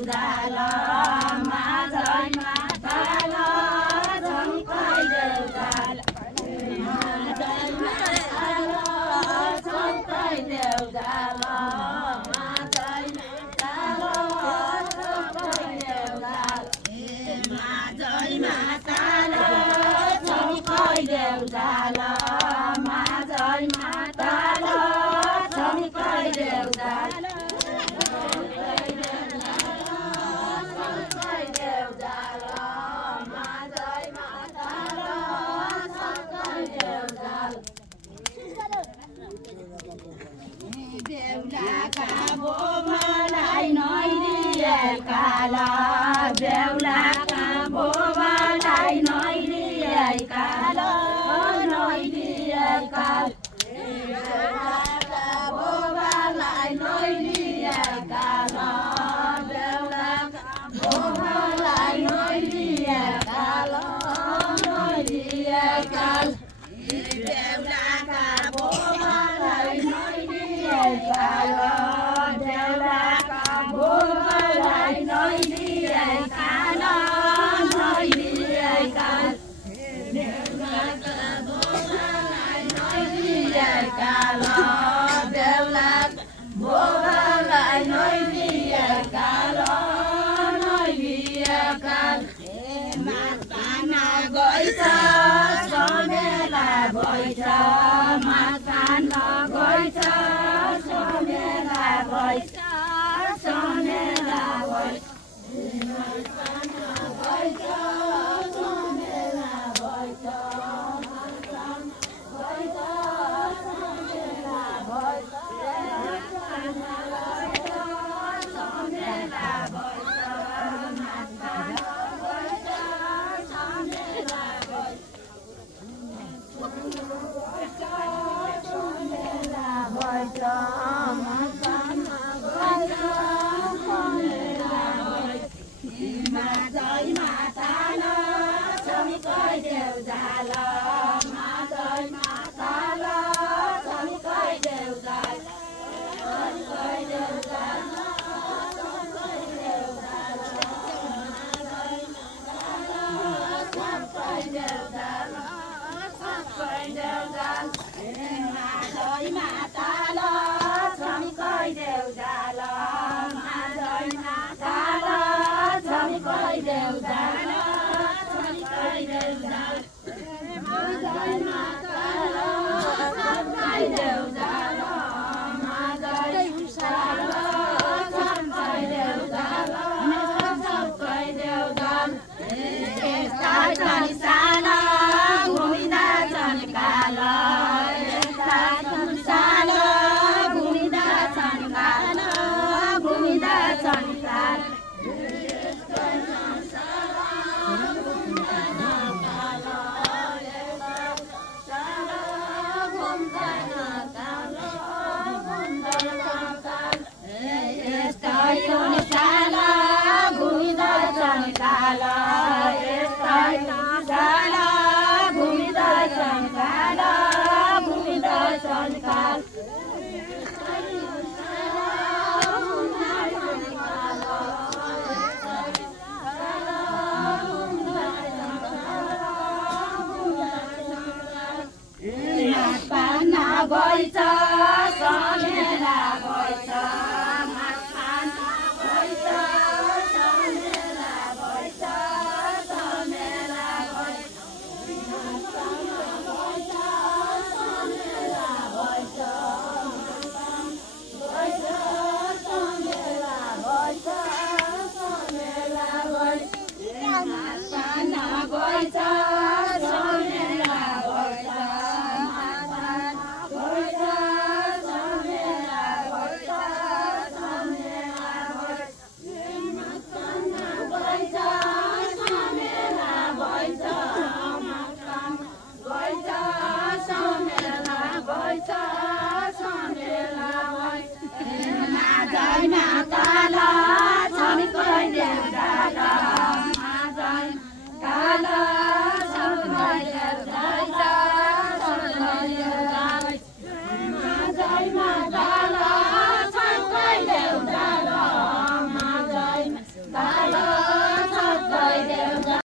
देउदाल माझै माताल झम्काइ देउदाल माझै माताल झम्काइ देउदाल माझै माताल झम्काइ देउदाल माझै माताल झम्काइ देउदाल माझै माताल झम्काइ देउदाल बेहुलाका बोबालाई नैलिएकाला बेहुलाका बोबालाई नैलिएकाला नैलिएकाल बेहुलाका बोबालाई नैलिएकाला बेहुलाका बोबालाई नैलिएकाला नैलिएकाल बेहुलाका बोबालाई बेहुलाका बोबालाई नैलिएकाल नैलिएकाल बेहुलाका बोबालाई नैलिएकाल बेहुलाका बोबालाई नैलिएकाल नैलिएकाल माताना गइछ समेला गइछ माताना गइछ समेला गइछ समेला